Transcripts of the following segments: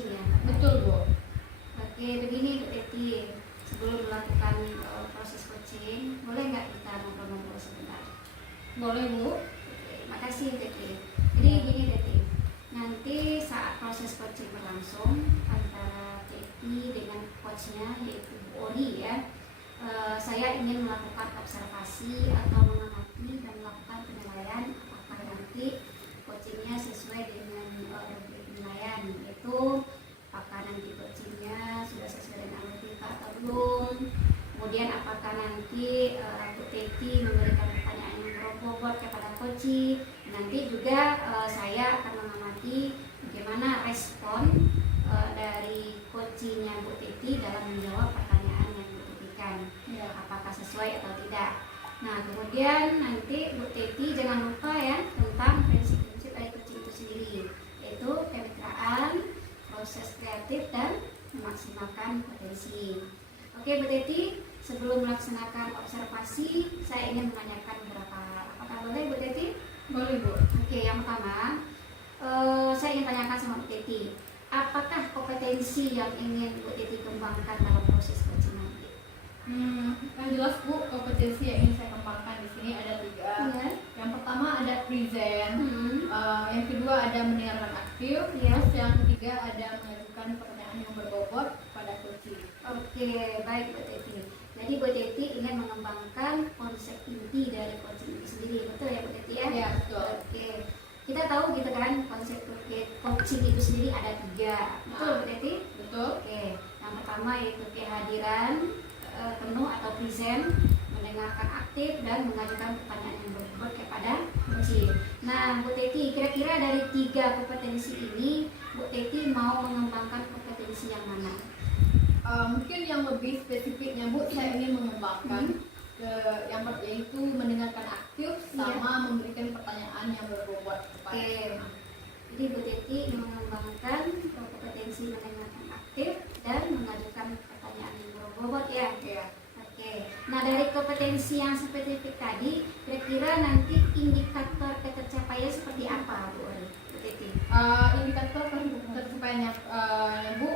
coaching ya. Betul Bu. Oke, begini Bu Teti, sebelum melakukan proses coaching, boleh nggak kita ngobrol-ngobrol sebentar? Boleh Bu. Oke, makasih Teti. Jadi gini Teti, nanti saat proses coaching berlangsung antara Teti dengan coachnya yaitu Bu Ori ya, saya ingin melakukan observasi atau mengamati dan melakukan penilaian apakah nanti coachingnya sesuai dengan rubrik penilaian, yaitu apakah nanti coachingnya sudah sesuai dengan RUPK atau belum, kemudian apakah nanti Bu Teti memberikan pertanyaan yang berbobot kepada coaching. Nanti juga saya akan mengamati bagaimana respon dari coachingnya Bu Teti dalam menjawab pertanyaan yang diberikan, apakah sesuai atau tidak. Nah, kemudian nanti Bu Teti jangan lupa ya tentang prinsip-prinsip dari coaching itu sendiri, yaitu kemitraan, proses kreatif, dan memaksimalkan potensi. Oke Bu Teti, sebelum melaksanakan observasi, saya ingin menanyakan beberapa hal. Apakah boleh Bu Teti? Boleh Bu. Oke, yang pertama, saya ingin tanyakan sama Bu Teti, apakah kompetensi yang ingin Bu Teti kembangkan dalam proses coaching nanti? Yang jelas Bu, kompetensi yang ingin saya kembangkan di sini ada 3. Ya. Yang pertama ada present, yang kedua ada mendengarkan aktif, Ya. terus yang ketiga ada mengajukan pertanyaan yang berbobot pada coaching. Oke, baik Bu Teti. Jadi Bu Teti ingin mengembangkan konsep inti dari coaching itu sendiri, betul ya Bu Teti ya? Ya, betul. Oke, kita tahu gitu kan konsep coaching itu sendiri ada 3, betul Bu Teti? Betul. Oke, yang pertama yaitu kehadiran penuh atau present, mendengarkan aktif, dan mengajukan pertanyaan yang berbobot kepada coaching. Nah Bu Teti, kira-kira dari 3 kompetensi ini Bu Teti mau mengembangkan kompetensi yang mana? Mungkin yang lebih spesifiknya Bu, saya ingin mengembangkan yaitu mendengarkan aktif sama memberikan pertanyaan yang berbobot kepada. Oke, jadi Bu Teti mengembangkan kompetensi mendengarkan aktif dan mengajukan pertanyaan yang berbobot ya. Oke, nah dari kompetensi yang spesifik tadi, kira-kira nanti indikator tercapainya seperti apa Bu Teti? Indikator tercapainya Bu,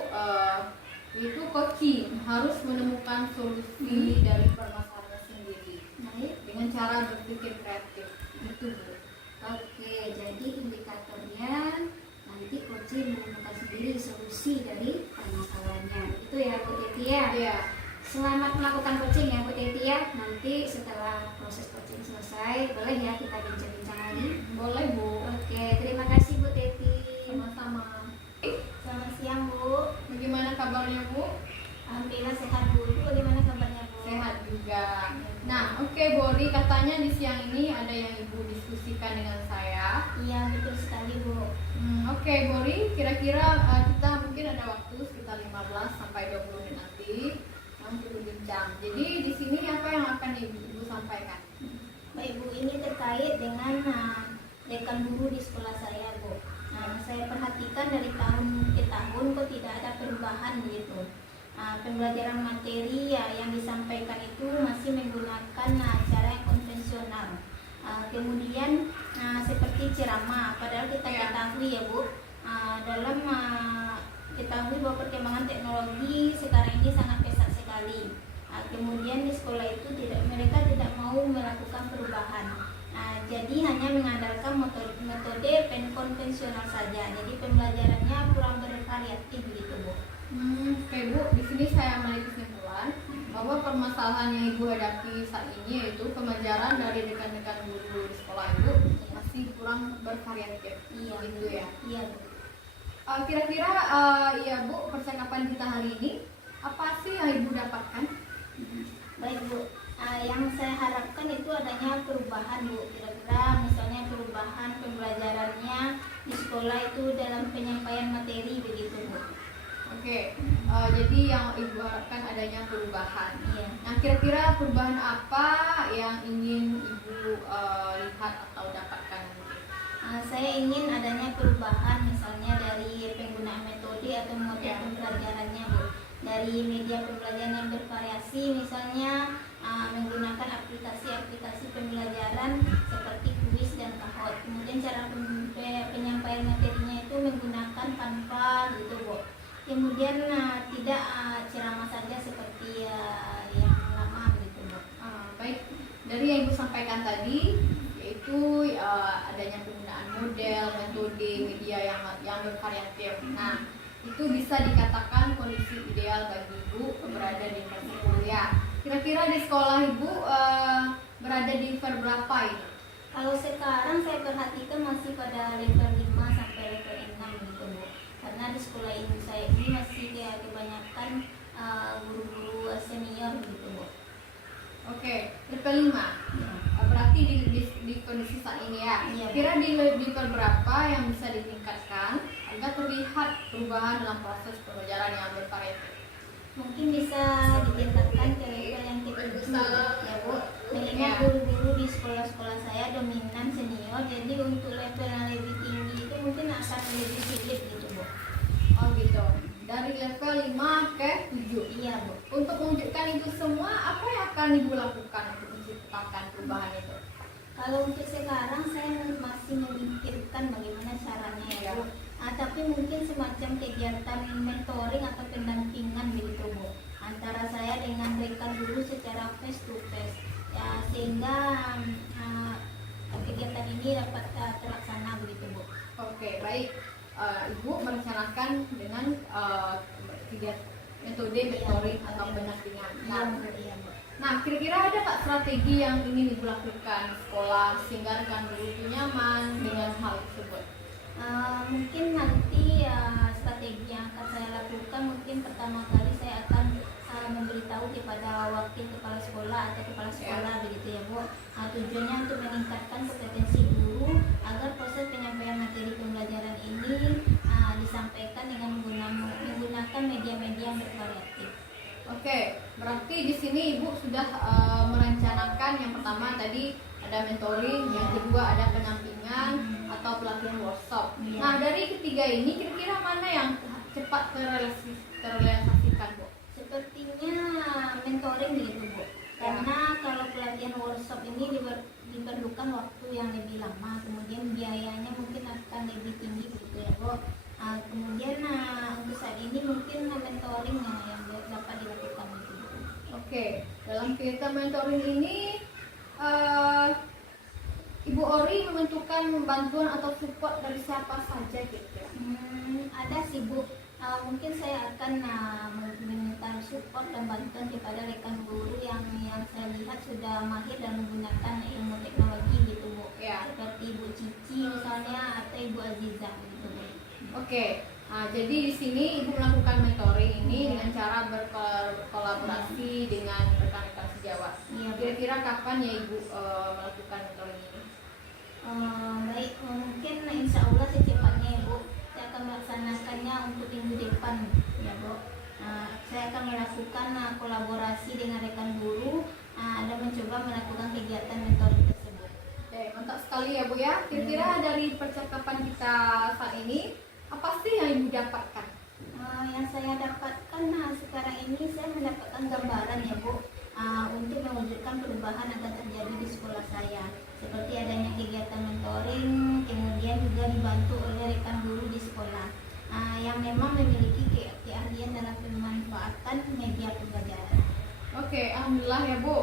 itu coaching harus menemukan solusi dari permasalahan sendiri dengan cara berpikir kreatif. Itu Bu. Oke, jadi indikatornya nanti coaching menemukan sendiri solusi dari permasalahannya. Itu ya Bu Teti ya? Iya. Selamat melakukan coaching ya Bu Teti ya. Nanti setelah proses coaching selesai, boleh ya kita bincang-bincang lagi? Boleh Bu. Oke, terima kasih Bu Teti. Sama-sama. Selamat siang Bu. Bagaimana kabarnya Bu? Alhamdulillah sehat Bu. Ibu bagaimana kabarnya Bu? Sehat juga. Nah, oke Bu Ori, katanya di siang ini ada yang Ibu diskusikan dengan saya. Iya betul sekali Bu. Oke Bu Ori, kira-kira kita mungkin ada waktu sekitar 15 sampai 20 menit nanti untuk berbincang. Jadi di sini apa yang akan Ibu sampaikan? Baik Bu, ini terkait dengan rekan guru di sekolah saya Bu. Saya perhatikan dari tahun ke tahun kok tidak ada perubahan gitu. Pembelajaran materi yang disampaikan itu masih menggunakan cara yang konvensional. Kemudian seperti ceramah, padahal kita ketahui ya Bu, dalam ketahui bahwa perkembangan teknologi sekarang ini sangat pesat sekali. Kemudian di sekolah itu mereka tidak mau melakukan perubahan. Jadi hanya mengandalkan metode konvensional saja. Jadi pembelajarannya kurang bervariatif gitu Bu. Oke Bu, di sini saya ambil kesimpulan bahwa permasalahan yang Ibu hadapi saat ini yaitu pengajaran dari rekan-rekan guru di sekolah Ibu masih kurang bervariatif. Iya gitu ya. Iya Bu. Kira-kira ya Bu, percakapan kita hari ini apa sih yang Ibu dapatkan? Baik Bu, yang saya harapkan itu adanya perubahan Bu. Kira-kira misalnya perubahan pembelajarannya di sekolah itu dalam penyampaian materi begitu Bu. Oke, jadi yang Ibu harapkan adanya perubahan. Iya. Nah, kira-kira perubahan apa yang ingin Ibu lihat atau dapatkan? Saya ingin adanya perubahan misalnya dari penggunaan metode atau metode pembelajarannya Bu. Dari media pembelajaran yang bervariasi misalnya menggunakan aplikasi-aplikasi pembelajaran seperti kuis dan Kahoot. Kemudian cara penyampaian materinya itu menggunakan Canva gitu Bu. Kemudian tidak ceramah saja seperti yang lama begitu Bu. Baik, dari yang Ibu sampaikan tadi yaitu adanya penggunaan model, metode, media yang bervariatif. Nah, itu bisa dikatakan kondisi ideal bagi Ibu berada di fase kuliah. Kira-kira di sekolah Ibu berada di level berapa ini? Kalau sekarang saya perhatikan masih pada level 5 sampai level 6 gitu Bu. Karena di sekolah ibu saya ini masih kayak kebanyakan guru-guru senior gitu Bu. Oke, level 5. Berarti di kondisi saat ini ya. Iya, Bu. Kira di level berapa yang bisa ditingkatkan agar terlihat perubahan dalam proses pembelajaran yang bervariatif? Mungkin bisa ditingkatkan ke level yang ketujuh ya Bu. Mengingat Ya. guru-guru di sekolah-sekolah saya dominan senior, jadi untuk level yang lebih tinggi itu mungkin akan lebih sulit gitu Bu. Oh gitu. Dari level 5 ke 7. Iya Bu. Untuk mewujudkan itu semua, apa yang akan Ibu lakukan untuk menciptakan perubahan itu? Kalau untuk sekarang saya masih memikirkan bagaimana caranya ya Bu. Tapi mungkin semacam kegiatan mentoring atau pendampingan begitu Bu, antara saya dengan rekan guru secara face to face ya, sehingga kegiatan ini dapat terlaksana begitu Bu. Oke, baik. Ibu merencanakan dengan tiga metode mentoring atau pendampingan. Iya Bu. Nah, kira-kira ada nggak strategi yang ingin Ibu lakukan di sekolah sehingga rekan guru itu nyaman dengan hal tersebut? Mungkin nanti strategi yang akan saya lakukan, mungkin pertama kali saya akan memberitahu kepada wakil kepala sekolah atau kepala sekolah begitu ya Bu. Tujuannya untuk meningkatkan kompetensi guru agar proses penyampaian materi pembelajaran ini disampaikan dengan menggunakan media-media yang bervariatif. Oke, berarti di sini Ibu sudah merencanakan yang pertama tadi ada mentoring, yang kedua ada pendampingan atau pelatihan workshop. Iya. Nah, dari ketiga ini kira-kira mana yang cepat terrealisasikan, Bu? Sepertinya mentoring begitu Bu. Karena kalau pelatihan workshop ini diperlukan waktu yang lebih lama, kemudian biayanya mungkin akan lebih tinggi begitu ya Bu. Kemudian untuk saat ini mungkin mentoring yang dapat dilakukan gitu Bu. Oke, dalam kegiatan mentoring ini Ibu Ori membutuhkan bantuan atau support dari siapa saja kira-kira? Ada sih Bu. Mungkin saya akan meminta support dan bantuan kepada rekan guru yang saya lihat sudah mahir dan menggunakan ilmu teknologi gitu Bu. Ya. Seperti Ibu Cici misalnya atau Ibu Aziza gitu Bu. Oke, nah, jadi di sini Ibu melakukan mentoring ini dengan cara berkolaborasi dengan rekan-rekan sejawat. Iya Bu. Kira-kira kapan ya Ibu melakukan mentoring ini? Baik, mungkin insya Allah secepatnya ya Bu. Saya akan melaksanakannya untuk minggu depan ya Bu. Saya akan melakukan kolaborasi dengan rekan guru dan mencoba melakukan kegiatan mentoring tersebut. Oke, mantap sekali ya Bu ya. Kira-kira dari percakapan kita saat ini, apa sih yang Ibu dapatkan? Yang saya dapatkan sekarang ini saya mendapatkan gambaran ya Bu, untuk mewujudkan perubahan akan terjadi di sekolah saya, seperti adanya kegiatan mentoring, kemudian juga dibantu oleh rekan guru di sekolah yang memang memiliki keahlian dalam pemanfaatan media pembelajaran. Oke, alhamdulillah ya Bu.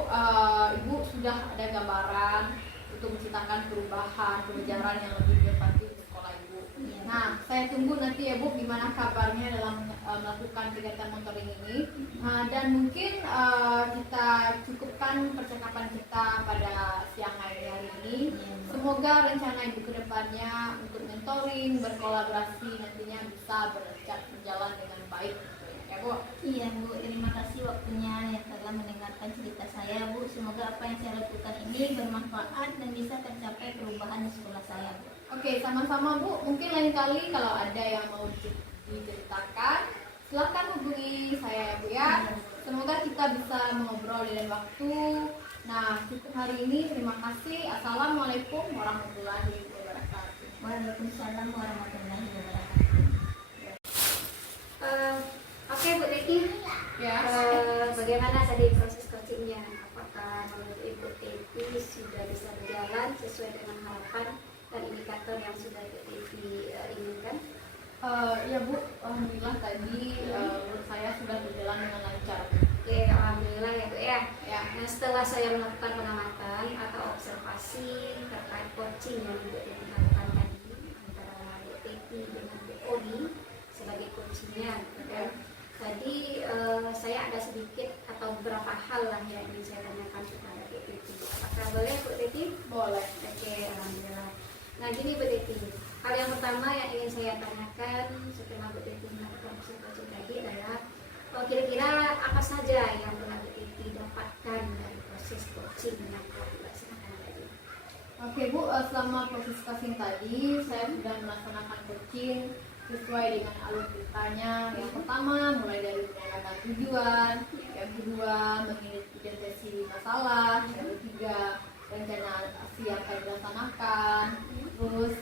Ibu sudah ada gambaran untuk menciptakan perubahan pembelajaran yang lebih berarti di sekolah Ibu. Iya. Nah, saya tunggu nanti ya Bu gimana kabarnya dalam melakukan kegiatan mentoring ini. Dan mungkin kita cukupkan percakapan kita pada siang hari ini. Iya, Bu. Semoga rencana Ibu ke depannya untuk mentoring, berkolaborasi nantinya bisa berjalan dengan baik. Ya Bu. Iya Bu, terima kasih waktunya yang telah mendengarkan cerita saya Bu. Semoga apa yang saya lakukan ini bermanfaat dan bisa tercapai perubahan di sekolah saya Bu. Oke, sama-sama Bu. Mungkin lain kali kalau ada yang mau diceritakan, silakan hubungi saya ya Bu ya. Semoga kita bisa mengobrol di lain waktu. Nah, cukup hari ini. Terima kasih. Assalamualaikum warahmatullahi wabarakatuh. Waalaikumsalam warahmatullahi wabarakatuh. Oke Bu Teki, Ya. bagaimana tadi proses coachingnya? Apakah menurut Ibu Teki sudah bisa berjalan sesuai dengan harapan dan indikator yang sudah Ibu Teki inginkan? Ya Bu, alhamdulillah tadi menurut saya sudah berjalan dengan lancar. Oke, alhamdulillah ya Bu ya. Ya. Nah, setelah saya melakukan pengamatan atau observasi terkait coaching yang Bu Teti lakukan tadi antara Bu Teti dengan Bu Odi sebagai coachingnya, dan tadi saya ada sedikit atau beberapa hal lah yang ingin saya tanyakan kepada Bu Teti. Apakah boleh Bu Teti? Boleh. Oke, alhamdulillah. Nah, gini Bu Teti, hal yang pertama yang ingin saya tanyakan setelah Bu Teti melakukan observasi tadi adalah kira-kira apa saja yang telah Bu Teti dapatkan dari proses coaching yang telah dilaksanakan tadi? Oke Bu, selama proses coaching tadi saya sudah melaksanakan coaching sesuai dengan alur ceritanya. Yang pertama mulai dari menanyakan tujuan, yang kedua mengidentifikasi masalah, yang ketiga rencana aksi yang akan dilaksanakan, terus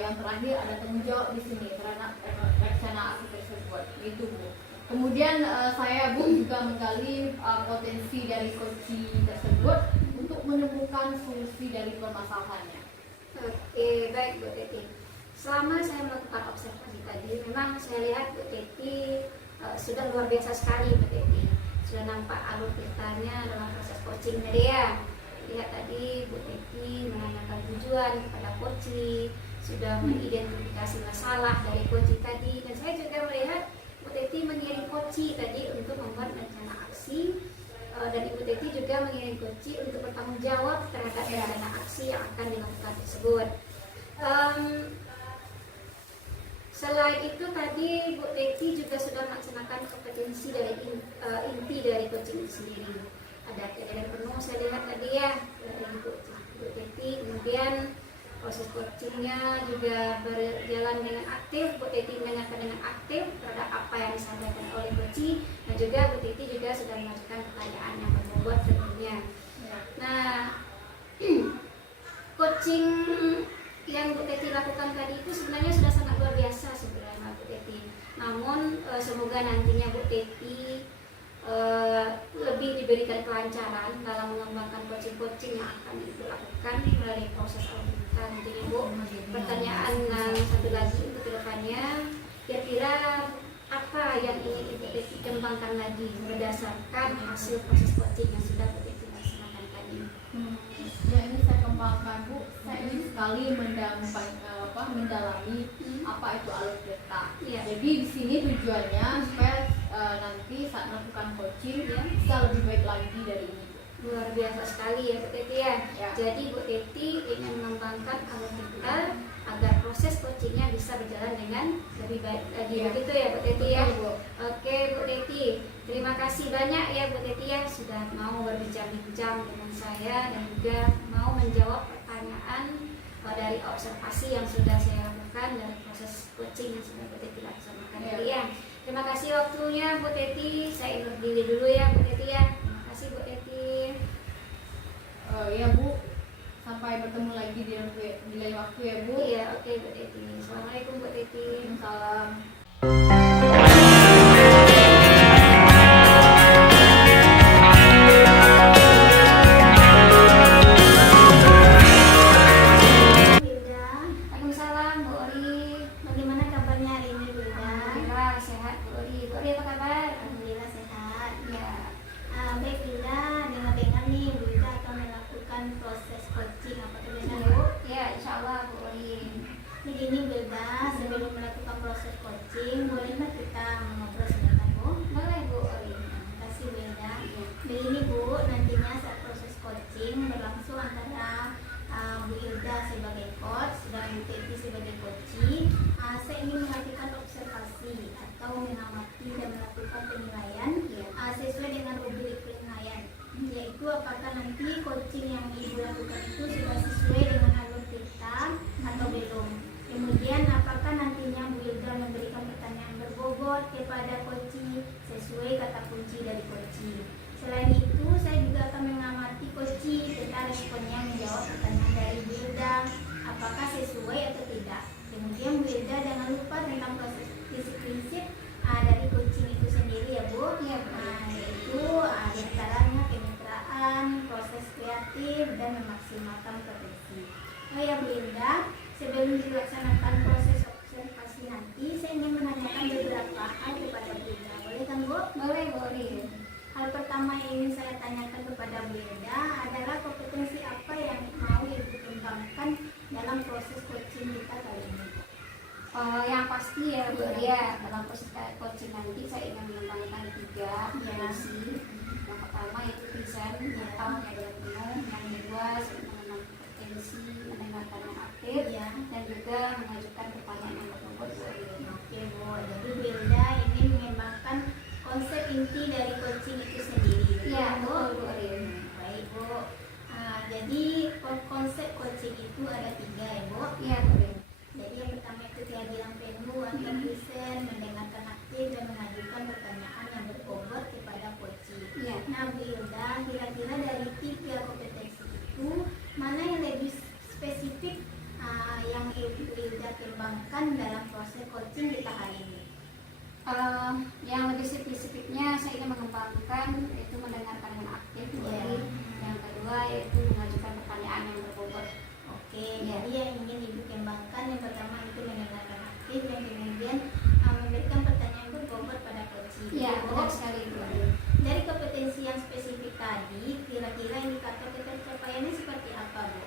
yang terakhir ada tanggung jawab di sini terhadap rencana aksi tersebut. Itu Bu. Kemudian saya Bu juga menggali potensi dari coaching tersebut untuk menemukan solusi dari permasalahannya. Oke, baik Bu Teti. Selama saya melakukan observasi tadi, memang saya lihat Bu Teti sudah luar biasa sekali Bu Teti. Sudah nampak alur ceritanya dalam proses coaching tadi ya. Lihat tadi Bu Teti menanyakan tujuan kepada coaching, sudah mengidentifikasi masalah dari coaching tadi, dan saya juga melihat Bu Teti mengirim coaching tadi untuk membuat rencana aksi, dan Ibu Teti juga mengirim coaching untuk bertanggung jawab terhadap rencana aksi yang akan dilakukan tersebut. Selain itu tadi Bu Teti juga sudah melaksanakan kompetensi dari inti dari coaching itu sendiri. Ada kejadian penuh saya lihat tadi ya dari Bu Teti. Kemudian proses coachingnya juga berjalan dengan aktif. Bu Teti mendengarkan dengan aktif terhadap apa yang disampaikan oleh coaching, dan juga Bu Teti juga sudah mengajukan pertanyaan yang berbobot tentunya. Nah, coaching yang Bu Teti lakukan tadi itu sebenarnya sudah sangat luar biasa sebenarnya Bu Teti. Namun semoga nantinya Bu Teti lebih diberikan kelancaran dalam mengembangkan coaching-coaching yang akan dilakukan melalui proses kita nantinya Bu. Pertanyaan satu lagi untuk kedepannya, kira-kira apa yang ingin Ibu Teti kembangkan lagi berdasarkan hasil proses coaching yang sudah Bu Teti laksanakan tadi? Ya, ini saya kembangkan Bu. Saya ingin sekali mendalami apa itu alur cerita. Ya. Jadi di sini tujuannya supaya nanti saat melakukan coaching bisa lebih baik lagi dari ini. Luar biasa sekali ya Bu Teti ya. Ya. Jadi Bu Teti ingin mengembangkan alur cerita agar proses coachingnya bisa berjalan dengan lebih baik lagi. Ya. Begitu ya Bu Teti ya. Betul, Bu. Oke Bu Teti, terima kasih banyak ya Bu Teti ya sudah mau berbincang-bincang dengan saya dan juga mau menjawab pertanyaan dari observasi yang sudah saya lakukan dari proses coaching yang sudah Bu Teti laksanakan Ya. tadi ya. Terima kasih waktunya Bu Teti. Saya undur diri dulu ya Bu Teti ya. Terima kasih Bu Teti. Ya Bu, sampai bertemu lagi di lain waktu ya Bu. Iya, oke Bu Teti. Assalamualaikum Bu Teti. Salam. Waalaikumsalam Bu Ori. Bagaimana kabarnya hari ini, Wilda? Alhamdulillah sehat Bu Ori. Bu Ori apa kabar? Alhamdulillah sehat. Ya. Baik Wilda, dengar-dengar nih Wilda akan melakukan proses coaching. Apa itu benar, Bu? Ya, insya Allah Bu Ori. Begini Wilda, sebelum melakukan proses coaching, bolehkah kita mengobrol sebentar, Bu? Boleh Bu Ori. Terima kasih Wilda. Begini Bu, nantinya saat proses coaching berlangsung antara Bu Hilda sebagai coach dan Bu Teti sebagai coaching. Saya ingin melakukan observasi atau mengamati dan melakukan penilaian sesuai dengan rubrik penilaian, yaitu apakah nanti coaching yang Ibu lakukan itu sudah sesuai dengan alur cerita atau belum. Kemudian apakah nantinya Bu Hilda memberikan pertanyaan berbobot kepada coaching sesuai kata kunci dari coaching. Selain itu, saya juga akan mengamati coaching tentang responnya menjawab pertanyaan dari Bu Hilda, apakah sesuai atau tidak. Kemudian Bu Hilda jangan lupa tentang proses prinsip-prinsip dari coaching itu sendiri ya Bu. Iya, Bu. Yaitu diantaranya kemitraan, proses kreatif, dan memaksimalkan potensi. Oh ya Bu Hilda, sebelum dilaksanakan proses observasi presentasi nanti, saya ingin menanyakan beberapa hal kepada Bu Hilda. Boleh kan Bu? Boleh. Hal pertama yang ingin saya tanyakan kepada Bu Hilda adalah kompetensi apa yang mau Ibu kembangkan dalam proses coaching kita kali ini? Yang pasti ya Bu Ria, dalam proses coaching nanti saya ingin mengembangkan 3 dimensi. Yang pertama itu present, atau yang penuh. Yang kedua saya mengenal potensi, mendengarkan yang aktif, Ya. dan juga mengajukan pertanyaan yang berbobot Bu Ria. Oke Bu, jadi Bu Hilda ingin mengembangkan konsep inti dari coaching itu sendiri. Iya, Bu. betul Bu Ria. Baik Bu. Jadi konsep coaching itu ada 3 ya Bu. Iya Bu Ria. Jadi yang pertama itu kehadiran penuh atau present, mendengarkan aktif dan mengajukan pertanyaan yang berbobot kepada coaching. Iya. Nah Bu Hilda, kira-kira dari 3 kompetensi itu mana yang lebih spesifik yang Ibu Hilda kembangkan dalam proses coaching kita hari ini? Yang lebih spesifiknya saya ingin mengembangkan itu mendengarkan yang aktif Bu Iya. Ria. Yang kedua yaitu mengajukan pertanyaan yang berbobot. Oke, Ya. jadi yang ingin Ibu kembangkan yang pertama itu mendengarkan aktif, yang kemudian memberikan pertanyaan berbobot pada coaching. Iya, Bu. benar sekali Bu Ria. Dari kompetensi yang spesifik tadi, kira-kira indikator pencapaiannya seperti apa, Bu?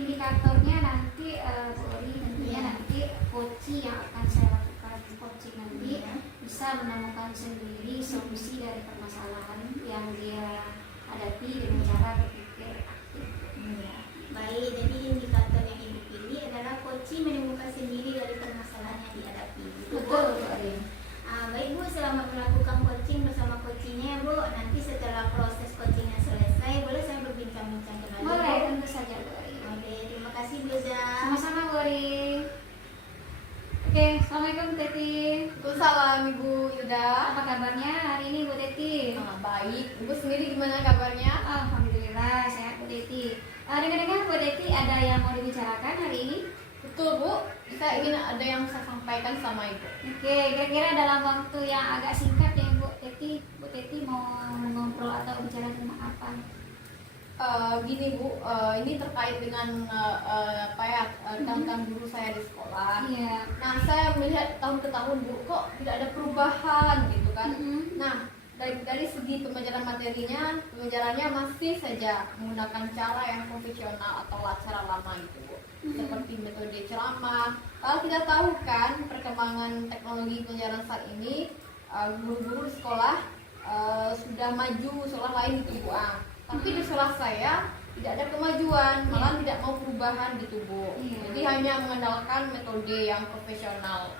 Indikatornya nanti Bu Ori tentunya Iya. nanti coaching yang akan saya lakukan coaching nanti Iya. bisa menemukan sendiri solusi dari permasalahan yang dia hadapi dengan cara berpikir aktif. Iya. Baik, jadi indikator yang Ibu pilih adalah coaching menemukan sendiri dari permasalahan yang dihadapi. Gitu, Bu? Betul Bu Ori. Baik Bu, selama melakukan coaching bersama coachingnya Bu, nanti setelah proses coachingnya selesai, boleh saya berbincang-bincang kembali? Boleh, Bu? tentu saja Bu Ori. Oke, terima kasih Bu Hilda. Sama-sama Bu Ori. Oke, Assalamualaikum Bu Teti. Waalaikumsalam Ibu Hilda. Apa kabarnya hari ini Bu Teti? Baik, Ibu sendiri gimana kabarnya? Alhamdulillah sehat Bu Teti. Dengar-dengar Bu Teti ada yang mau dibicarakan hari ini? Betul Bu, saya ingin ada yang saya sampaikan sama Ibu. Oke, kira-kira dalam waktu yang agak singkat ya Bu Teti mau ngobrol atau bicara tentang apa? Gini Bu, ini terkait dengan tentang guru saya di sekolah. Iya. Nah, saya melihat tahun ke tahun Bu, kok tidak ada perubahan gitu kan. Mhm. Nah, dari segi pembelajaran materinya, pembelajarannya masih saja menggunakan cara yang konvensional atau cara lama gitu Bu. Seperti metode ceramah. Kalau kita tahu kan perkembangan teknologi pembelajaran saat ini, guru-guru di sekolah sudah maju sekolah lain gitu Bu. Tapi di sekolah saya tidak ada kemajuan, malah tidak mau perubahan gitu Bu. Iya. Jadi hanya mengandalkan metode yang profesional.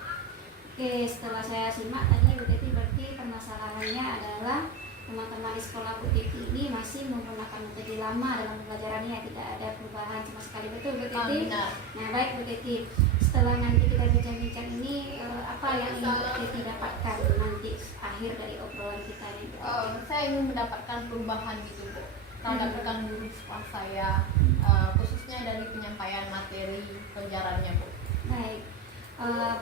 Oke, setelah saya simak tadi Bu Teti berarti permasalahannya adalah teman-teman di sekolah Bu Teti ini masih menggunakan metode lama dalam pembelajarannya, tidak ada perubahan sama sekali. Betul Bu Teti? Benar. Nah baik Bu Teti, setelah nanti kita bincang-bincang ini apa yang ingin Bu Teti dapatkan nanti akhir dari obrolan kita ini? Bu Teti? Saya ingin mendapatkan perubahan gitu Bu terhadap rekan guru di sekolah saya, khususnya dari penyampaian materi pelajarannya Bu. Baik,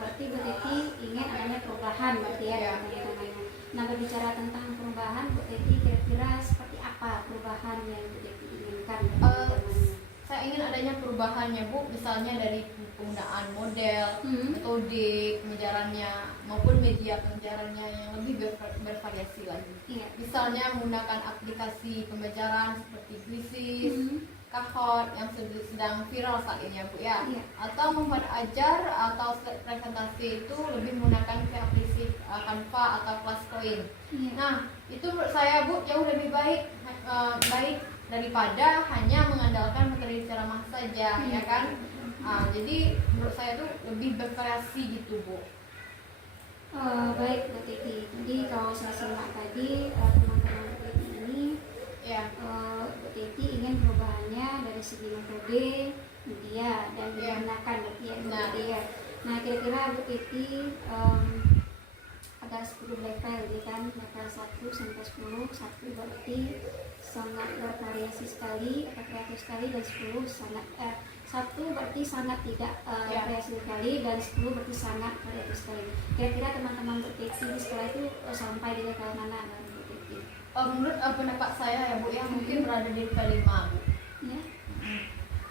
berarti Bu Teti ingin adanya perubahan berarti ya Iya. dalam teman-temannya. Nah berbicara tentang perubahan Bu Teti kira-kira seperti apa perubahan yang Bu Teti inginkan dari teman-temannya? Saya ingin adanya perubahannya Bu, misalnya dari penggunaan model, metode pengajarannya maupun media pengajarannya yang lebih bervariasi lagi. Iya. Misalnya menggunakan aplikasi pembelajaran seperti Quizzes, Kahoot yang sedang viral saat ini ya Bu ya. Iya. Atau membuat ajar atau slide presentasi itu lebih menggunakan ke aplikasi Canva atau Classpoint. Iya. Nah, itu menurut saya Bu jauh lebih baik daripada hanya mengandalkan materi ceramah saja, ya kan? Jadi menurut saya tuh lebih bervariasi gitu Bu. Baik Bu Teti, jadi kalau saya simak tadi teman-teman Bu Teti ini Ya. Bu Teti ingin perubahannya dari segi metode, media dan Iya. digunakan berarti ya Bu Nah. Teti ya. Nah kira-kira Bu Teti ada 10 level ya kan, level 1 sampai 10. 1 berarti sangat bervariasi sekali atau kreatif sekali, dan 10 sangat 1 berarti sangat tidak Ya. kreatif sekali, dan 10 berarti sangat kreatif sekali. Kira-kira teman-teman Bu Teti di sekolah itu sampai di level mana Bu Teti? Menurut pendapat saya ya Bu ya mungkin berada di level 5 Bu. Ya.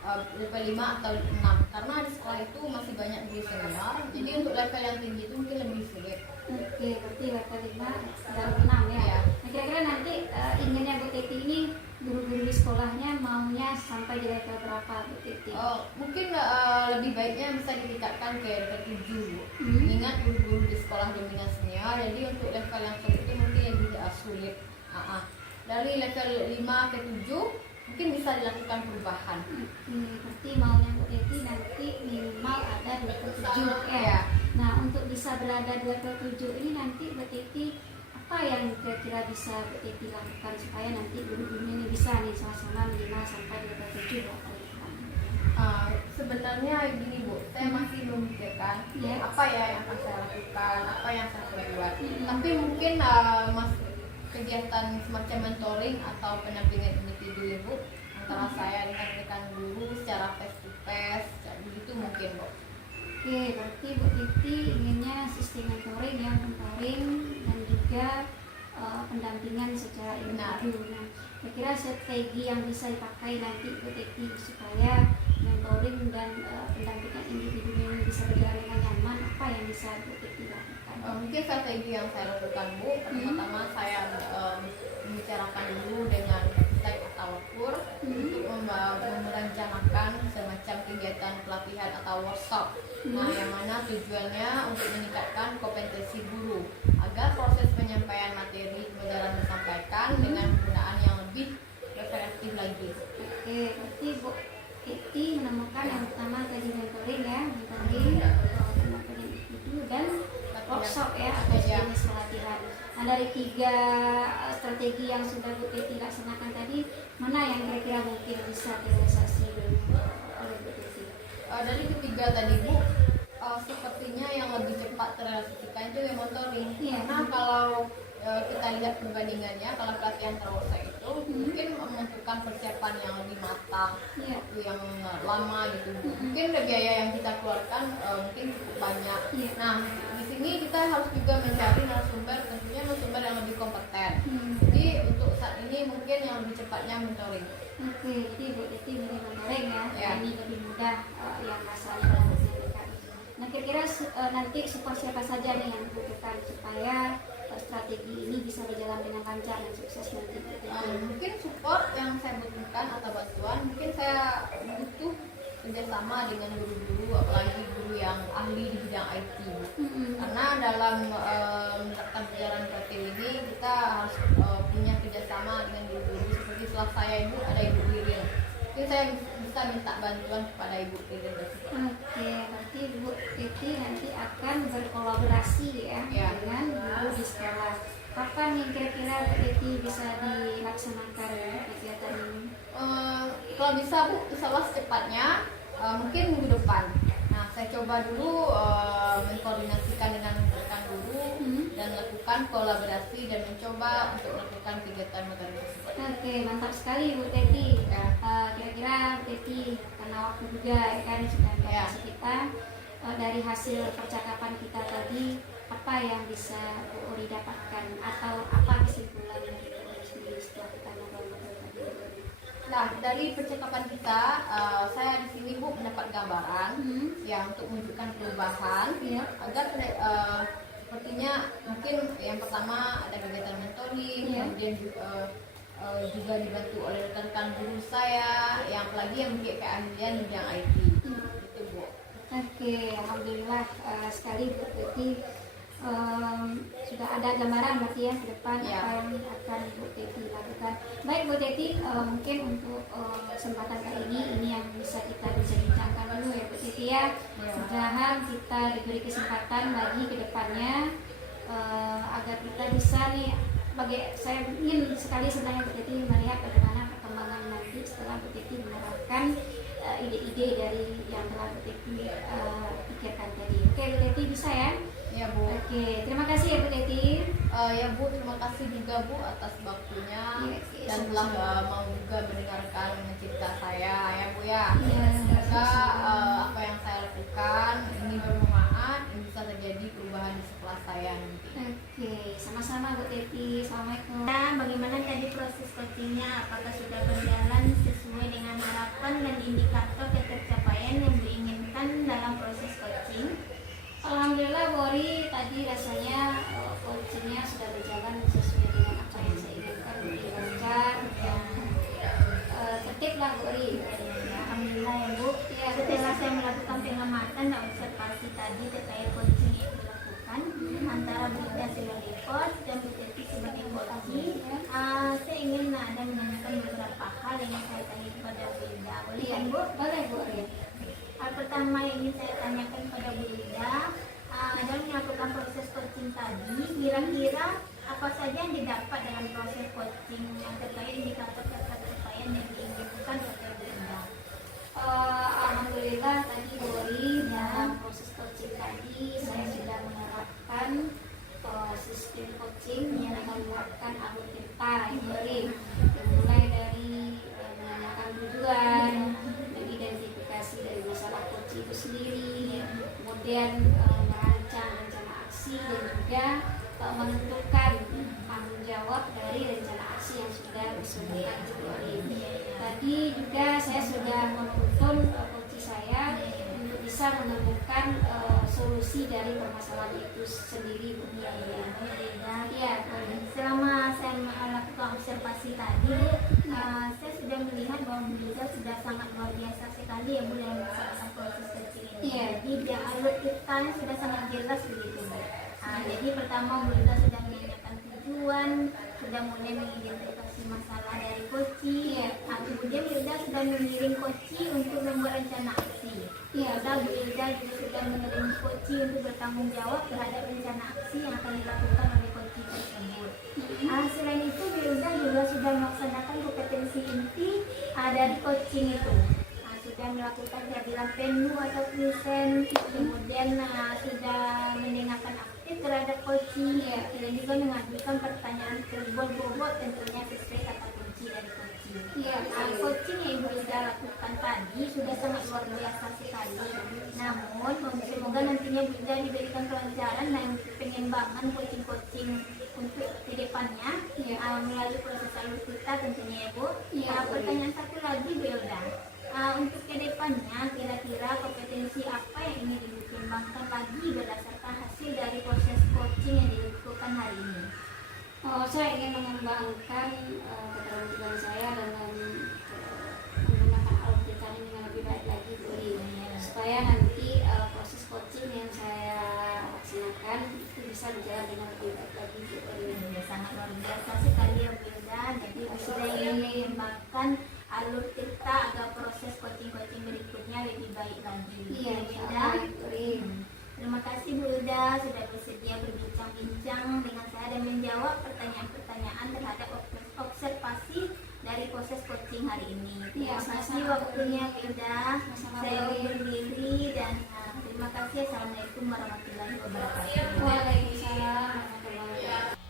level 5 atau 6 karena di sekolah itu masih banyak guru senior, jadi untuk level yang tinggi itu mungkin lebih sulit. Oke, berarti level 5 dan 6 ya. Ya. Nah, kira-kira nanti inginnya Bu Teti ini guru-guru di sekolahnya maunya sampai di level berapa Bu Teti? Mungkin lebih baiknya bisa ditingkatkan ke level 7 Bu. Hmm. Ingat guru-guru di sekolah dominan senior, jadi untuk level yang sulit itu mungkin lebih sulit. Dari level 5 ke 7 mungkin bisa dilakukan perubahan. Berarti maunya Bu Teti nanti minimal ada di level 7 ya. Ya. Nah, untuk bisa berada di level 7 ini nanti Bu Teti apa yang kira-kira bisa Bu Teti lakukan supaya nanti guru-gurunya ini bisa nih sama-sama minimal sampai di level 7 Bu? Sebenarnya gini Bu, saya masih memikirkan Ya. apa ya yang akan saya lakukan, apa yang saya perbuat. Hmm. Tapi mungkin kegiatan semacam mentoring atau pendampingan individu ya Bu, antara saya dengan rekan guru secara face to face, begitu mungkin Bu. Oke, berarti Bu Titi inginnya sistem mentoring dan juga pendampingan secara individu. Nah, kira-kira strategi yang bisa dipakai nanti Bu Titi supaya mentoring dan pendampingan individu ini bisa berjalan dengan nyaman, apa yang bisa Bu Titi lakukan? Mungkin strategi yang saya lakukan Bu, pertama saya membicarakan dulu dengan arsitek atau kur untuk merencanakan semacam kegiatan pelatihan atau workshop. Nah, yang mana tujuannya untuk meningkatkan kompetensi guru agar proses penyampaian materi pembelajaran disampaikan dengan penggunaan yang lebih efektif lagi. Oke, berarti Bu Titi menemukan yang pertama tadi mentoring ya, pendampingan individu dan workshop ya atau jenis pelatihan. Nah, dari 3 strategi yang sudah Bu Titi laksanakan tadi, mana yang kira-kira mungkin bisa realisasi oleh Bu Titi? Dari ketiga tadi Bu, sepertinya yang lebih cepat terrealisasikan itu yang mentoring. Iya. Karena kalau kita lihat perbandingannya, kalau pelatihan terasa itu mungkin membutuhkan persiapan yang lebih matang, Iya. waktu yang lama gitu. Mungkin biaya yang kita keluarkan mungkin cukup banyak. Iya. Nah, di sini kita harus juga mencari narasumber, tentunya narasumber yang lebih kompeten. Jadi untuk saat ini mungkin yang lebih cepatnya mentoring. Oke, jadi Bu Titi milih mentoring ya, Ya. ini lebih mudah yang asalnya dalamnya dekat. Nah, kira-kira nanti support siapa saja nih yang dibutuhkan supaya strategi ini bisa berjalan dengan lancar dan sukses nanti? Mungkin support yang saya butuhkan atau bantuan, mungkin saya butuh kerjasama dengan guru-guru, apalagi guru yang ahli di bidang IT. Karena dalam menerapkan pelajaran kreatif ini kita harus punya kerjasama dengan guru-guru. Seperti setelah saya Ibu ada Ibu Ririn, mungkin saya bisa minta bantuan kepada Ibu Ririn tersebut. Oke, berarti Bu Titi nanti akan berkolaborasi ya dengan guru di sekolah. Kapan yang kira-kira Bu Titi bisa dilaksanakan kegiatan ini? Kalau bisa Bu, insya Allah secepatnya, mungkin minggu depan. Nah, saya coba dulu mengkoordinasikan dengan rekan guru dan lakukan kolaborasi dan mencoba untuk melakukan kegiatan materi tersebut. Oke, mantap sekali Bu Teti. Ya. Kira-kira Bu Teti karena waktu juga ya kan sudah Ya. kasih kita dari hasil percakapan kita tadi, apa yang bisa Bu Ori dapatkan atau apa kesimpulan dari Bu Ori sendiri setelah kita ngobrol-ngobrol tadi? Nah, dari percakapan kita, saya di sini Bu mendapat gambaran ya untuk menunjukkan perubahan Ya. agar sepertinya mungkin yang pertama ada kegiatan mentoring, Ya. kemudian juga dibantu oleh rekan-rekan guru saya yang apalagi yang memiliki keahlian di bidang IT. Itu Bu. Oke, alhamdulillah sekali Bu Teti sudah ada gambaran berarti ya ke depan Ya. apa yang akan Bu Teti lakukan. Baik Bu Teti, mungkin untuk kesempatan kali ini yang bisa kita bincang-bincangkan dulu ya Bu Teti ya. Mudah-mudahan kita diberi kesempatan lagi ke depannya agar kita bisa nih, saya ingin sekali sebenarnya Bu Teti melihat bagaimana perkembangan nanti setelah Bu Teti menerapkan ide-ide dari yang telah Bu Teti pikirkan tadi. Oke Bu Teti, bisa ya? Ya Bu. Oke, terima kasih ya Bu Teti. Ya Bu, terima kasih juga Bu atas waktunya Iya, dan sama-sama. telah mau juga mendengarkan cerita saya ya Bu ya. Iya, Semoga sama-sama. apa yang saya lakukan ini bermanfaat dan bisa terjadi perubahan di sekolah saya nanti. Oke, sama-sama Bu Teti. Assalamualaikum. Nah, bagaimana tadi proses coachingnya? Apakah sudah berjalan sesuai sesuai dengan harapan dan indikator ketercapaian yang diinginkan dalam proses coaching? Alhamdulillah Bori, tadi rasanya coachingnya sudah berjalan sesuai dengan apa yang saya inginkan, lebih lancar dan tertib lah Bori. Alhamdulillah ya Bu. Ya, Setelah saya melakukan pengamatan dan observasi tadi terkait coaching yang dilakukan antara Bu Ida sebagai coach dan Bu Teti sebagai coaching, saya ingin ada menanyakan beberapa hal yang saya tanya kepada Bu Ida. Boleh Iya kan Bu? boleh Bori. Hal pertama yang ingin saya tanyakan kepada Bu Ida, dalam melakukan proses coaching tadi, kira-kira apa saja yang didapat dalam proses coaching yang terkait indikator pencapaian yang diinginkan oleh Bu Ida? Alhamdulillah tadi Bori, dalam proses coaching tadi saya sudah menerapkan sistem coaching yang akan menerapkan alur cerita Bori, mulai dari menanyakan tujuan, mengidentifikasi dari masalah coaching itu sendiri, kemudian merancang rencana aksi dan juga menentukan tanggung jawab dari rencana aksi yang sudah disebutkan Bori. Tadi juga saya sudah menuntun coach saya untuk bisa menemukan solusi dari permasalahan itu sendiri Bu. Ya, Selama saya melakukan observasi tadi, saya sudah melihat bahwa Bu Ida sudah sangat luar biasa sekali ya Bu dalam melaksanakan proses coaching ini. Iya. Jadi dia alur ceritanya sudah sangat jelas begitu Bu. Jadi pertama Bu Ida sudah menanyakan tujuan, sudah mulai mengidentifikasi masalah dari coaching. Iya. Kemudian Bu Ida sudah mengirim coaching untuk membuat rencana aksi. Iya, Bu Ida juga sudah mengirim coaching untuk bertanggung jawab terhadap rencana aksi yang akan dilakukan oleh coaching tersebut. Selain itu Bu Ida juga sudah melaksanakan kompetensi inti dari coaching itu. Sudah melakukan kehadiran venue atau present, kemudian sudah mendengarkan aktif terhadap coaching, dan juga mengajukan pertanyaan berbobot tentunya sesuai kata kunci dari coaching. Iya, Coaching yang Ibu Ida lakukan tadi sudah sangat luar biasa sekali. Namun semoga nantinya Bu Ida diberikan kelancaran dan pengembangan coaching-coaching untuk ke depannya melalui proses alur kita tentunya ya Bu. Pertanyaan satu lagi Bu Ida. Untuk kedepannya kira-kira kompetensi apa yang ingin dikembangkan lagi berdasarkan hasil dari proses coaching yang dilakukan hari ini? Saya ingin mengembangkan keterampilan saya dalam menggunakan alur cerita ini dengan lebih baik lagi Bu Ri, supaya nanti proses coaching yang saya laksanakan itu bisa berjalan dengan lebih baik lagi Bu Ri. Sangat luar biasa sekali ya Bu Ida. Jadi sudah ingin mengembangkan alur cerita agar proses coaching-coaching berikutnya lebih baik lagi. Iya, Bu Ida. Bu Ri. Terima kasih Bu Ida sudah bersedia berbincang-bincang dengan saya dan menjawab pertanyaan-pertanyaan terhadap observasi dari proses coaching hari ini. Terima kasih waktunya Bu Ida. Saya undur diri dan terima kasih. Assalamualaikum warahmatullahi wabarakatuh. Waalaikumsalam warahmatullahi wabarakatuh.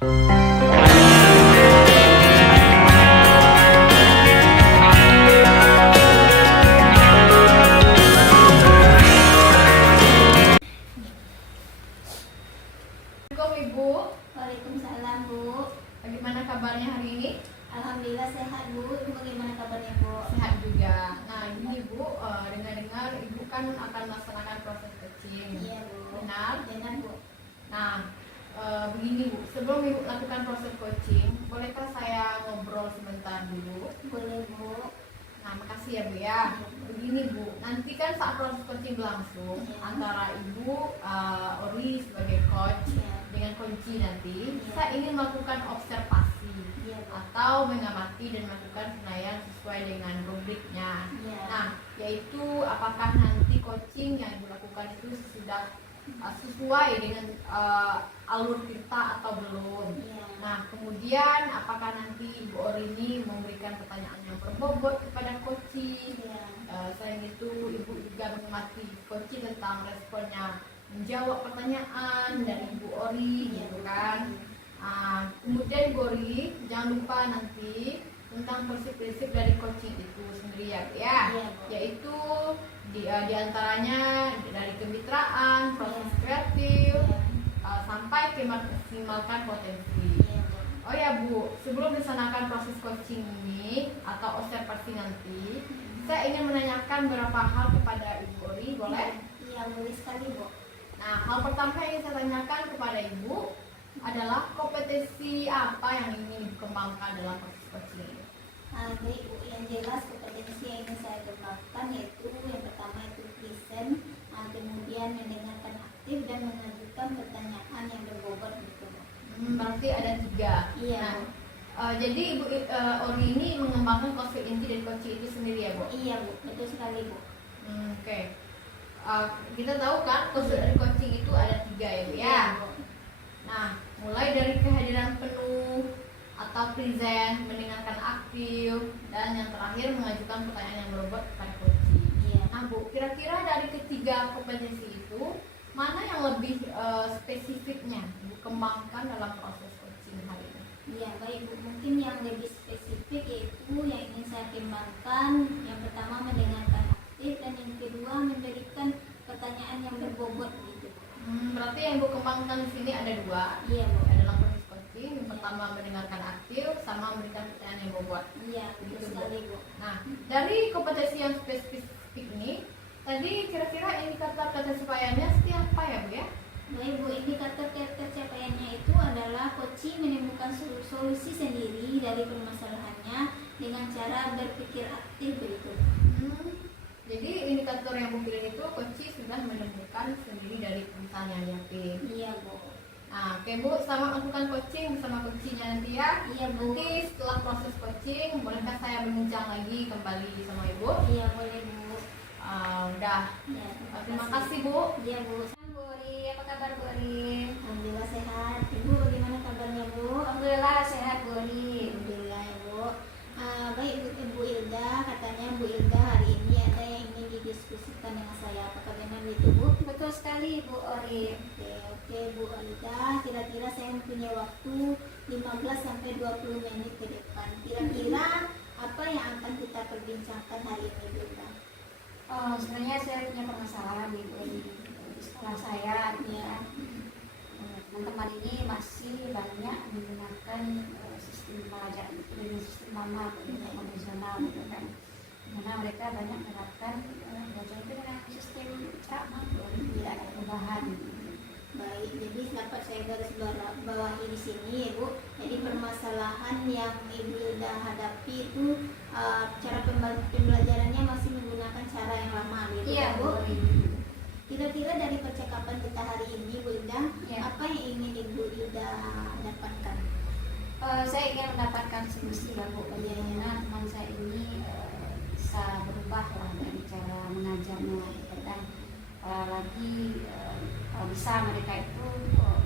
Ibu, Waalaikumsalam Bu. bagaimana kabarnya hari ini? Alhamdulillah sehat Bu. Ibu bagaimana kabarnya Bu? Sehat juga. Nah, ini Bu, dengar-dengar Ibu kan akan melaksanakan proses coaching. Iya Bu. Benar? Benar Bu. Nah, begini Bu, sebelum Ibu lakukan proses coaching, bolehkah saya ngobrol sebentar dulu? Boleh Bu. Nah, makasih ya Bu ya. Begini Bu, nanti kan saat proses coaching berlangsung antara Ibu, Ori sebagai coach dengan kunci nanti, saya ingin melakukan observasi atau mengamati dan melakukan penilaian sesuai dengan rubriknya. Nah, yaitu apakah nanti coaching yang dilakukan itu sudah sesuai dengan alur kita atau belum. Nah, kemudian apakah nanti Ibu Ori ini memberikan pertanyaan yang berbobot kepada coaching. Selain itu Ibu juga mengamati coaching tentang responnya menjawab pertanyaan dari Ibu Ori gitu kan. Kemudian Ibu Ori jangan lupa nanti tentang prinsip-prinsip dari coaching itu sendiri ya, yaitu di antaranya dari kemitraan, proses kreatif, sampai memaksimalkan potensi. Oh ya Bu, sebelum dilaksanakan proses coaching ini atau observasi nanti, saya ingin menanyakan beberapa hal kepada Ibu Ori, boleh? Iya, boleh sekali Bu. Nah, hal pertama yang ingin saya tanyakan kepada Ibu adalah kompetensi apa yang ingin dikembangkan dalam proses coaching ini? Baik Bu, yang jelas kompetensi yang ingin saya kembangkan yaitu yang pertama itu listen, kemudian mendengarkan aktif dan mengajukan pertanyaan yang berbobot gitu Bu. Berarti ada 3. Iya. Jadi Ibu Ori ini mengembangkan coaching inti dan coaching itu sendiri ya Bu? Iya Bu, betul sekali Bu. Oke. Kita tahu kan coaching itu ada 3 ya Bu ya? Iya, Bu. Nah, mulai dari kehadiran penuh atau present, mendengarkan aktif, dan yang terakhir mengajukan pertanyaan yang berbobot kepada coaching. Iya. Nah Bu, kira-kira dari ketiga kompetensi itu mana yang lebih spesifiknya Ibu kembangkan dalam proses coaching hari ini? Iya, baik Bu. Mungkin yang lebih spesifik yaitu yang ingin saya kembangkan yang pertama mendengarkan aktif dan yang kedua memberikan pertanyaan yang berbobot gitu. Berarti yang Ibu kembangkan di sini ada 2. Iya Bu. Dalam proses coaching, yang pertama mendengarkan aktif sama memberikan pertanyaan yang bobot. Iya, betul Gitu, Bu. sekali Bu. Nah, dari kompetensi yang spesifik ini, tadi kira-kira indikator pencapaiannya seperti apa ya Bu ya? Baik Bu, indikator pencapaiannya itu adalah coaching menemukan solusi sendiri dari permasalahannya dengan cara berpikir aktif begitu. Jadi indikator yang Bu pilih itu coaching sudah menemukan sendiri dari permasalahan yang dihadapi. Iya Bu. Nah, oke Bu, selamat melakukan coaching bersama coachingnya nanti ya. Iya Bu. Nanti setelah proses coaching, bolehkah saya berbincang lagi kembali sama Ibu? Iya boleh Bu. Udah. Ya, Terima kasih Bu. Iya Bu. Bu Ori, apa kabar Bu Ori? Alhamdulillah sehat. Ibu bagaimana kabarnya Bu? Alhamdulillah sehat Bu Ori. Alhamdulillah ya Bu. Baik Bu Ilda, katanya Bu Ilda hari ini ada yang ingin didiskusikan dengan saya. Apakah benar itu Bu? Betul sekali Bu Ori. Oke Bu Ilda, kira-kira saya mempunyai waktu 15 sampai 20 menit ke depan. Kira-kira apa yang akan kita perbincangkan hari ini Bu Ilda? Sebenarnya saya punya permasalahan nih Bu Ori. Di sekolah saya ya, teman-teman ini masih banyak menggunakan sistem pelajaran itu dengan sistem lama konvensional gitu kan. Karena mereka banyak menerapkan belajar itu dengan sistem ceramah, tidak ada perubahan. Baik, jadi dapat saya garis bawahi di sini ya Bu. Jadi permasalahan yang Ibu Ilda hadapi itu cara pembelajarannya masih menggunakan cara yang lama gitu Iya ya Bu Bu. Ori. Kira-kira dari percakapan kita hari ini Bu Ilda, Ya. apa yang ingin Ibu Ilda dapatkan? Saya ingin mendapatkan solusi ya Bu, bagaimana teman saya ini bisa berubah lah dari cara mengajarnya gitu kan. Apalagi kalau bisa mereka itu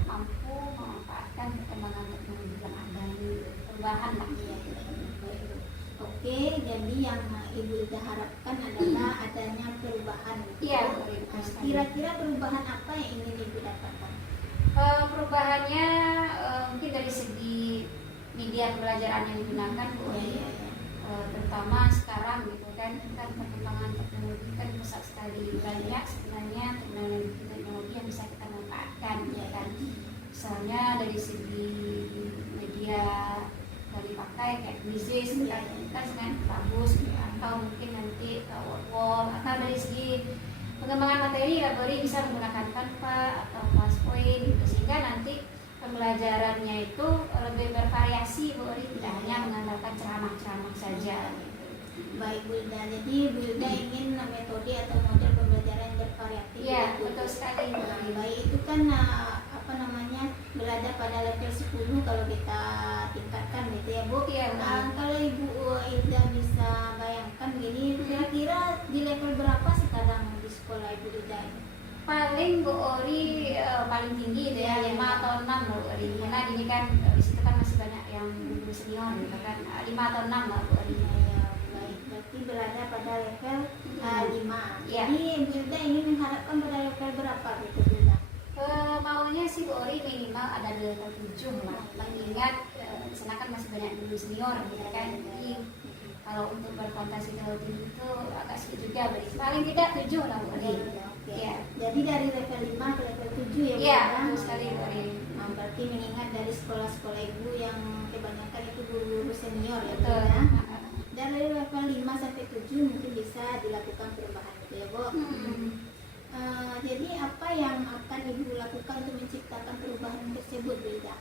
mampu memanfaatkan perkembangan teknologi yang ada ini, perubahan lah ya. Oke, jadi yang Ibu Ilda harapkan adalah adanya perubahan. Iya, Bu. Kira-kira perubahan apa yang ingin Ibu dapatkan? Perubahannya mungkin dari segi media pembelajaran yang digunakan Bu Ori. Terutama sekarang gitu kan perkembangan teknologi kan pesat sekali, banyak sebenarnya teknologi yang bisa kita manfaatkan ya kan. Misalnya dari segi media yang dipakai kayak Quizzes kan sangat bagus ya. Atau mungkin nanti wall atau dari segi pengembangan materi laboratorium bisa menggunakan Canva atau PowerPoint gitu, sehingga nanti pembelajarannya itu lebih bervariasi Bu Ori, tidak hanya mengandalkan ceramah-ceramah saja. Baik Bu Ilda, jadi Bu Ilda ingin metode atau model pembelajaran yang bervariatif. Iya, gitu. betul sekali Bu Ori. Baik, itu kan berada pada level 10 kalau kita tingkatkan gitu ya Bu. Iya, Bu. Kalau Ibu Ilda bisa bayangkan begini, kira-kira di level berapa sekarang di sekolah Ibu Ilda ini? Paling Bu Ori paling tinggi itu ya 5 atau 6 Bu Ori. Karena gini kan di situ kan masih banyak yang guru senior gitu kan. 5 atau 6 lah Bu Ori. Ya, baik. Berarti berada pada level 5. Iya. Jadi Ibu Ilda ini mengharapkan pada level berapa gitu Bu Ilda? Maunya sih Bu Ori minimal ada di level 7 lah. Mengingat di sana kan masih banyak guru senior gitu kan. Jadi kalau untuk berkontestasi terlalu tinggi itu agak sulit juga. Paling tidak 7 lah Bu Ori. Oke. Iya. Jadi dari level 5 ke level 7 ya Bu? Iya, ya? betul sekali Bu Eri. Nah, berarti mengingat dari sekolah-sekolah ibu yang kebanyakan itu guru-guru senior ya Bu Betul. ya. Dari level 5 sampai 7 mungkin bisa dilakukan perubahan itu ya Bu. Jadi apa yang akan ibu lakukan untuk menciptakan perubahan tersebut Bu Ida?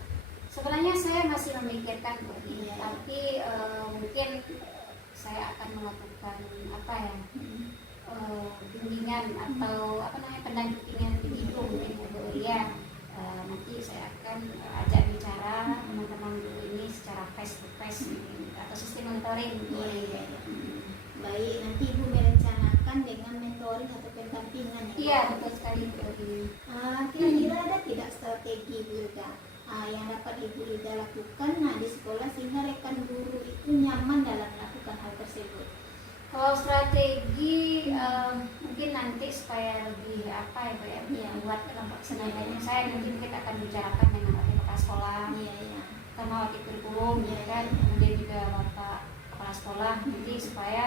Sebenarnya saya masih memikirkan Bu Eri, Iya. tapi mungkin saya akan melakukan apa ya, bimbingan atau apa namanya, pendampingan individu mungkin ya Bu Eri ya. Nanti saya akan ajak bicara teman-teman guru ini secara face to face atau sistem mentoring Bu Eri. Baik, nanti ibu merencanakan dengan mentoring atau pendampingan ya Bu? Iya, betul sekali Bu Eri. Kira-kira ada tidak strategi Bu Ida yang dapat ibu Ida lakukan di sekolah sehingga rekan guru itu nyaman dalam melakukan hal tersebut? Kalau strategi mungkin nanti supaya lebih apa ya Bu ya, buat kelompok senadanya saya mungkin kita akan bicarakan dengan wakil kepala sekolah, sama wakil kurikulum ya kan, kemudian juga bapak kepala sekolah nanti supaya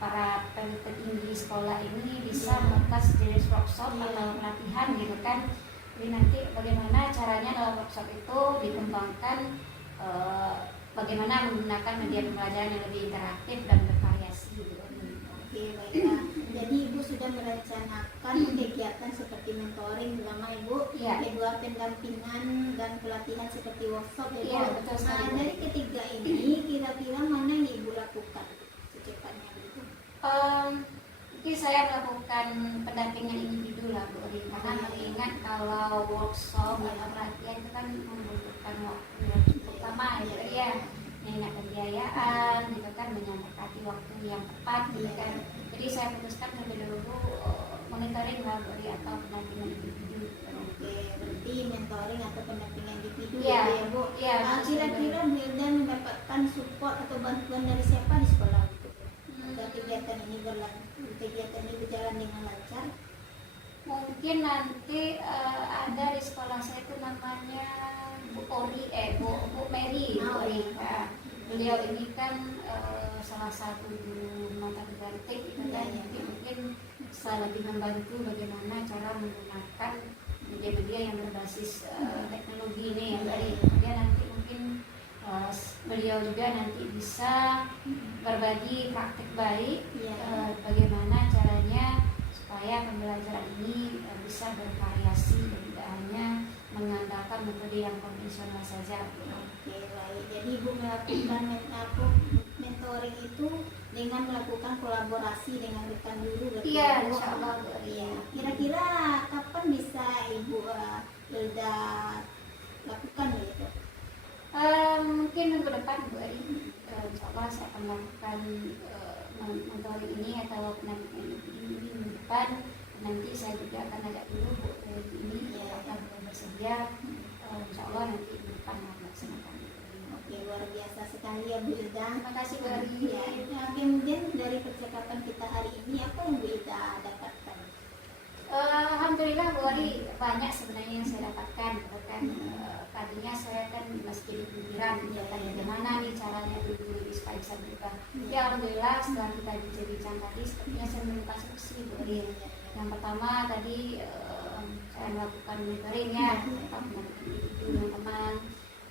para petinggi sekolah ini bisa melakukan jenis workshop atau pelatihan gitu kan. Jadi nanti bagaimana caranya dalam workshop itu dikembangkan bagaimana menggunakan media pembelajaran yang lebih interaktif dan bervariasi gitu. Oke, baiklah. Jadi ibu sudah merencanakan kegiatan seperti mentoring pertama ibu, Iya. kedua pendampingan dan pelatihan seperti workshop ya Bu. Iya, betul sekali, Bu. Dari ketiga ini kira-kira mana yang ibu lakukan secepatnya Bu? Mungkin saya melakukan pendampingan individu lah Bu Eri, karena mengingat kalau workshop atau pelatihan itu kan membutuhkan waktu yang cukup lama gitu ya, mengingat pembiayaan gitu kan, menyempatkan waktu yang tepat gitu kan. Jadi saya putuskan lebih dulu monitoring lah Bu Eri atau pendampingan individu. Oke, berarti mentoring atau pendampingan individu Iya. ya Bu. Iya, Kira-kira Bu Ida mendapatkan support atau bantuan dari siapa di sekolah gitu? Agar kegiatan ini berjalan dengan lancar. Mungkin nanti ada di sekolah saya itu namanya Bu Ori, Bu Mary, Bu Ori. Nah, beliau ini kan salah satu guru mata didaktik gitu kan, jadi mungkin bisa lebih membantu bagaimana cara menggunakan media-media yang berbasis teknologi ini ya Bu Ori. Kemudian nanti mungkin beliau juga nanti bisa berbagi praktik baik bagaimana caranya supaya pembelajaran ini bisa bervariasi dan tidak hanya mengandalkan metode yang konvensional saja. Oke, baik. Jadi ibu melakukan mentoring itu dengan melakukan kolaborasi dengan rekan guru. Iya, insya Allah Bu Eri. Iya. Kira-kira kapan bisa ibu Hilda lakukan gitu? Mungkin minggu depan Bu Eri, insya Allah saya akan melakukan mentoring ini atau pendampingan ini minggu depan. Nanti saya juga akan ajak dulu Bu Eri ini akan bersedia, insya Allah nanti minggu depan melaksanakan. Oke, luar biasa sekali ya Bu Hilda. Terima kasih Bu Eri. Ya, kemudian dari percakapan kita hari ini apa yang Bu Hilda dapatkan? Alhamdulillah Bu Eri, banyak sebenarnya yang saya dapatkan gitu kan. Tadinya saya kan masih jadi pikiran bagaimana nih caranya dulu supaya bisa berubah. Ya Alhamdulillah setelah kita bincang tadi sepertinya saya menemukan solusi Bu Eri. Yang pertama tadi saya melakukan monitoring ya, dengan teman,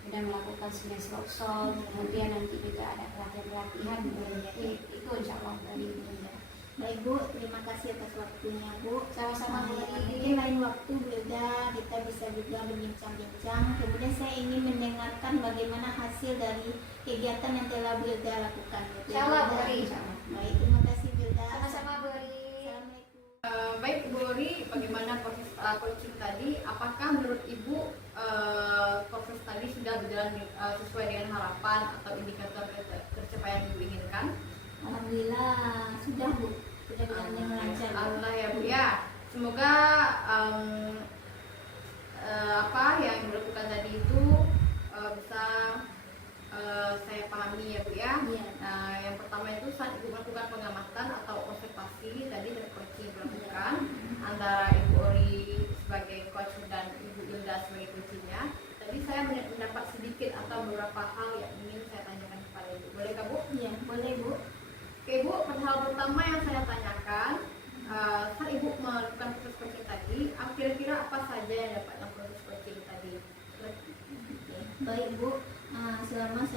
kemudian melakukan semester workshop, kemudian nanti juga ada pelatihan itu insya Allah Bu Eri. Baik Bu, terima kasih atas waktunya Bu. Sama-sama Bu Eri. Mungkin lain waktu Hilda kita bisa juga berbincang-bincang. Kemudian saya ingin mendengarkan bagaimana hasil dari kegiatan yang telah Hilda lakukan. Insya Allah Bu Eri. Baik, terima kasih Hilda. Sama-sama Bu Eri. Assalamualaikum. Baik Bu Ori, bagaimana proses coaching tadi? Apakah menurut Ibu proses tadi sudah berjalan sesuai dengan harapan atau indikator tercapaian yang Ibu inginkan? Alhamdulillah sudah Bu, sudah berjalan dengan lancar. Allah ya Bu ya. Semoga apa yang Ibu lakukan tadi itu bisa saya pahami ya Bu ya. Iya. Nah, yang pertama itu saat Ibu melakukan pengamatan atau observasi tadi dari coaching Ibu lakukan antara Ibu Ori sebagai coach dan Ibu Hilda sebagai coachingnya. Tadi saya mendapat sedikit atau beberapa hal yang ingin saya tanyakan kepada Ibu. Bolehkah Bu? Iya, boleh Bu. Oke Bu, hal pertama yang saya tanyakan saat Ibu selama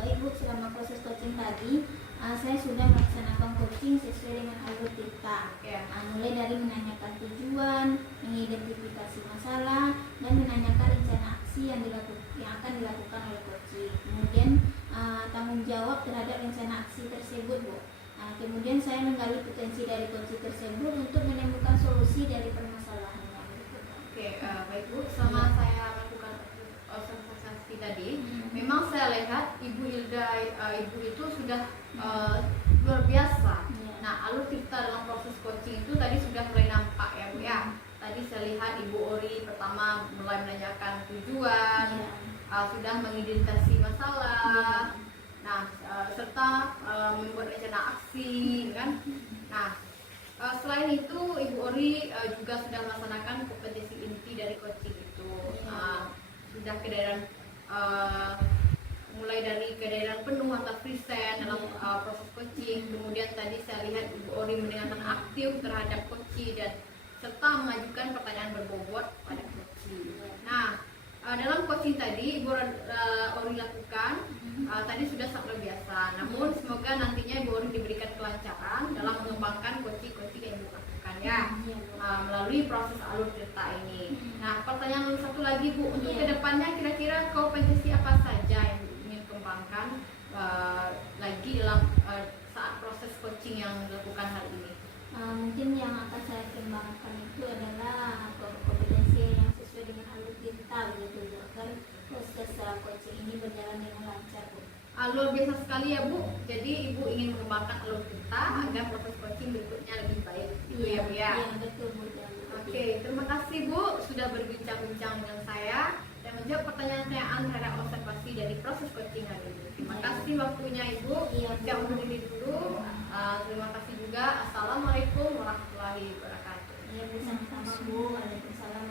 baik Bu, selama proses coaching tadi saya sudah melaksanakan coaching sesuai dengan alur kita. Ya. Mulai dari menanyakan tujuan, mengidentifikasi masalah, dan menanyakan rencana aksi yang akan dilakukan oleh coaching. Kemudian tanggung jawab terhadap rencana aksi tersebut Bu. Kemudian saya menggali potensi dari coaching tersebut untuk menemukan solusi dari permasalahannya. Oke, baik Bu, selama saya melakukan observasi tadi, memang saya lihat Ibu Hilda, Ibu itu sudah luar biasa. Iya. Nah, alur cerita dalam proses coaching itu tadi sudah mulai nampak ya Bu ya. Tadi saya lihat Ibu Ori pertama mulai menanyakan tujuan, Iya. sudah mengidentifikasi masalah, Iya. nah serta membuat rencana aksi kan. Nah, selain itu Ibu Ori juga sudah melaksanakan kompetensi inti dari coaching itu. Sudah kesadaran mulai dari kesadaran penuh atau present dalam proses coaching. Kemudian tadi saya lihat Ibu Ori mendengarkan aktif terhadap coaching dan serta mengajukan pertanyaan berbobot pada coaching. Nah, dalam coaching tadi Ibu Ori lakukan tadi sudah sangat luar biasa. Namun semoga nantinya Ibu Ori diberikan kelancaran dalam mengembangkan coaching yang Ibu lakukan ya, melalui proses alur cerita ini. Nah, pertanyaan satu lagi Bu, untuk kedepannya kira-kira kompetensi apa saja yang Ibu ingin kembangkan lagi dalam saat proses coaching yang dilakukan hari ini? Mungkin yang akan saya kembangkan itu adalah kompetensi yang sesuai dengan alur kita begitu Bu, agar proses coaching ini berjalan dengan lancar Bu. Luar biasa sekali ya Bu. Jadi Ibu ingin mengembangkan alur kita agar proses coaching berikutnya lebih baik. Gitu ya Bu ya. Iya betul Bu. Oke, terima kasih Bu sudah berbincang-bincang dengan saya dan menjawab pertanyaan-pertanyaan terhadap observasi dari proses coaching hari ini. Terima kasih waktunya Ibu. Iya, Bu. Saya undur diri dulu. Terima kasih juga. Assalamualaikum warahmatullahi wabarakatuh. Iya Bu, sama-sama Bu. Waalaikumsalam